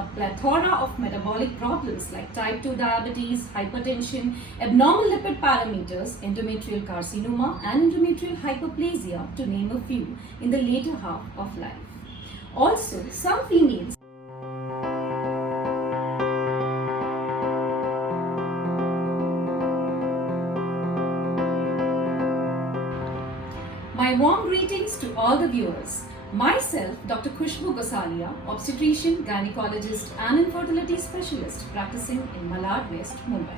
a plethora of metabolic problems like type 2 diabetes, hypertension, abnormal lipid parameters, endometrial carcinoma, and endometrial hyperplasia, to name a few, in the later half of life. Also, some females My warm greetings to all the viewers. Myself, Dr. Khushbu Gosalia, obstetrician, gynecologist and infertility specialist practicing in Malad West, Mumbai.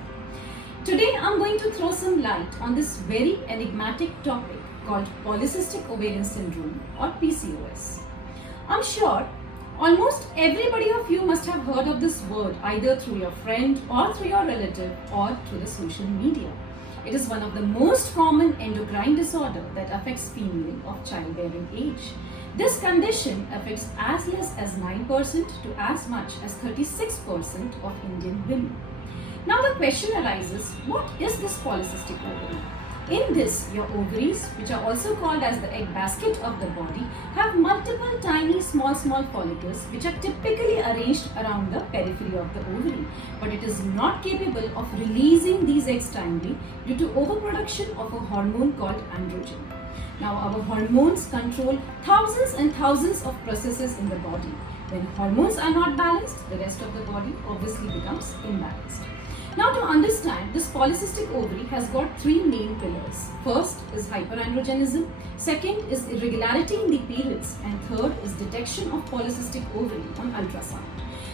Today I'm going to throw some light on this very enigmatic topic called polycystic ovarian syndrome or PCOS. I'm sure almost everybody of you must have heard of this word either through your friend or through your relative or through the social media. It is one of the most common endocrine disorder that affects female of childbearing age. This condition affects as less as 9% to as much as 36% of Indian women. Now the question arises, what is this polycystic ovary? In this, your ovaries, which are also called as the egg basket of the body, have multiple tiny small follicles which are typically arranged around the periphery of the ovary, but it is not capable of releasing these eggs timely due to overproduction of a hormone called androgen. Now, our hormones control thousands and thousands of processes in the body. When hormones are not balanced, the rest of the body obviously becomes imbalanced. Now, to understand, this polycystic ovary has got three main pillars. First is hyperandrogenism, second is irregularity in the periods, and third is detection of polycystic ovary on ultrasound.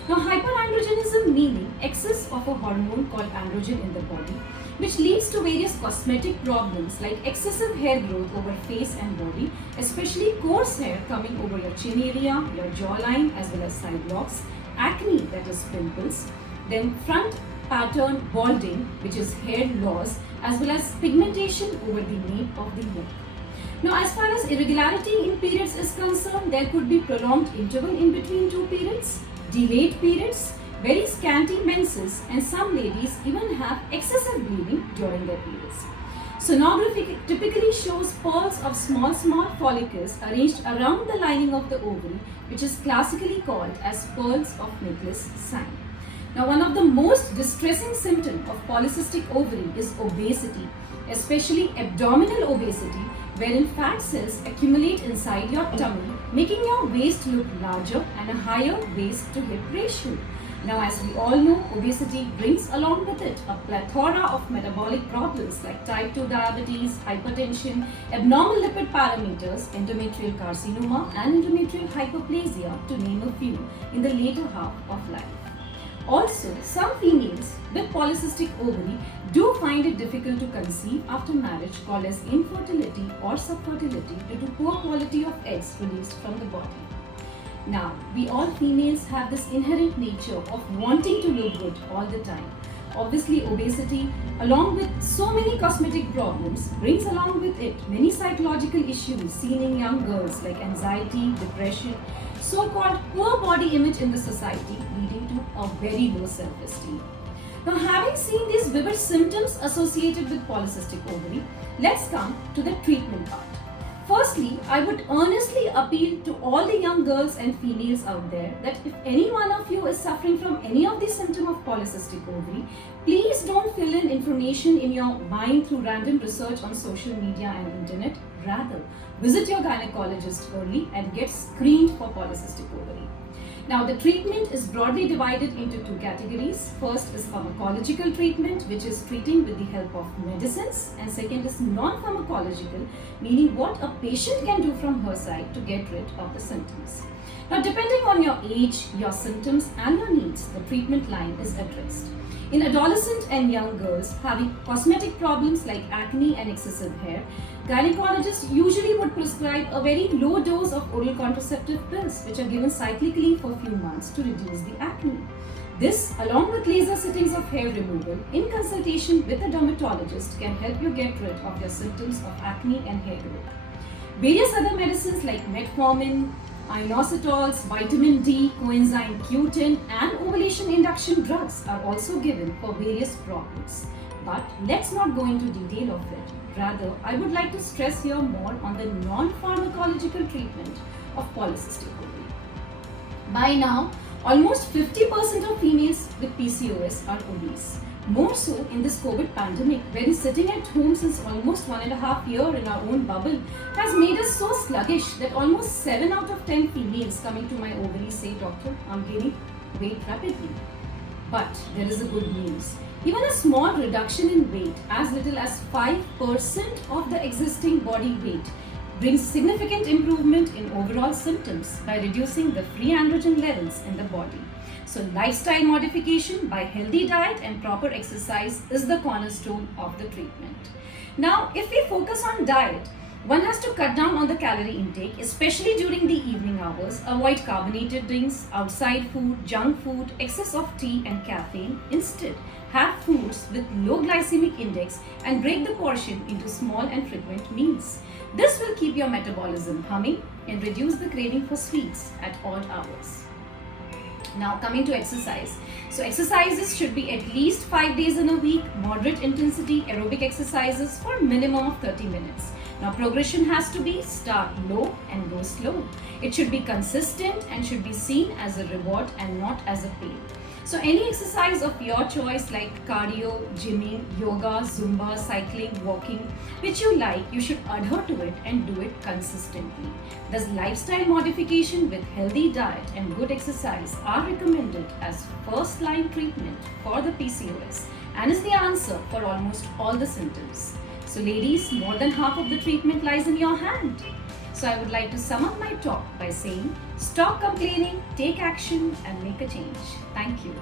Now, hyperandrogenism meaning excess of a hormone called androgen in the body, which leads to various cosmetic problems like excessive hair growth over face and body, especially coarse hair coming over your chin area, your jawline as well as side locks, acne, that is pimples, then front pattern balding, which is hair loss, as well as pigmentation over the nape of the neck. Now, as far as irregularity in periods is concerned, there could be prolonged interval in between two periods, delayed periods, very scanty menses, and some ladies even have excessive bleeding during their periods. Sonography typically shows pearls of small follicles arranged around the lining of the ovary, which is classically called as pearls of Nicholas sign. Now, one of the most distressing symptoms of polycystic ovary is obesity, especially abdominal obesity, wherein fat cells accumulate inside your tummy, making your waist look larger and a higher waist to hip ratio. Now, as we all know, obesity brings along with it a plethora of metabolic problems like type 2 diabetes, hypertension, abnormal lipid parameters, endometrial carcinoma, and endometrial hyperplasia, to name a few, in the later half of life. Also, some females with polycystic ovary do find it difficult to conceive after marriage, called as infertility or subfertility, due to poor quality of eggs released from the body. Now, we all females have this inherent nature of wanting to look good all the time. Obviously, obesity, along with so many cosmetic problems, brings along with it many psychological issues seen in young girls like anxiety, depression, so-called poor body image in the society, leading to a very low self-esteem. Now, having seen these vivid symptoms associated with polycystic ovary, let's come to the treatment part. Firstly, I would earnestly appeal to all the young girls and females out there that if any one of you is suffering from any of the symptoms of polycystic ovary, please don't fill in information in your mind through random research on social media and internet. Rather, visit your gynecologist early and get screened for polycystic ovary. Now, the treatment is broadly divided into two categories. First is pharmacological treatment, which is treating with the help of medicines, and second is non-pharmacological, meaning what a patient can do from her side to get rid of the symptoms. Now, depending on your age, your symptoms and your needs, the treatment line is addressed. In adolescent and young girls having cosmetic problems like acne and excessive hair, gynecologists usually would prescribe a very low dose of oral contraceptive pills which are given cyclically for a few months to reduce the acne. This, along with laser sittings of hair removal in consultation with a dermatologist, can help you get rid of your symptoms of acne and hair growth. Various other medicines like metformin, inositols, vitamin D, coenzyme Q10 and ovulation induction drugs are also given for various problems. But let's not go into detail of it. Rather, I would like to stress here more on the non-pharmacological treatment of polycystic ovary. By now, Almost 50% of females with PCOS are obese. More so in this COVID pandemic, wherein sitting at home since almost 1.5 years in our own bubble has made us so sluggish that almost 7 out of 10 females coming to my ovaries say, Doctor, I'm gaining weight rapidly. But there is a good news. Even a small reduction in weight, as little as 5% of the existing body weight, brings significant improvement in overall symptoms by reducing the free androgen levels in the body. So lifestyle modification by healthy diet and proper exercise is the cornerstone of the treatment. Now, if we focus on diet, one has to cut down on the calorie intake, especially during the evening hours. Avoid carbonated drinks, outside food, junk food, excess of tea and caffeine. Instead, have foods with low glycemic index and break the portion into small and frequent meals. This will keep your metabolism humming and reduce the craving for sweets at odd hours. Now coming to exercise. So exercises should be at least 5 days in a week, moderate intensity aerobic exercises for minimum of 30 minutes. Now progression has to be start low and go slow. It should be consistent and should be seen as a reward and not as a pain. So any exercise of your choice like cardio, gymming, yoga, Zumba, cycling, walking, which you like, you should adhere to it and do it consistently. Thus lifestyle modification with healthy diet and good exercise are recommended as first line treatment for the PCOS and is the answer for almost all the symptoms. So ladies, more than half of the treatment lies in your hand. So I would like to sum up my talk by saying, stop complaining, take action and make a change. Thank you.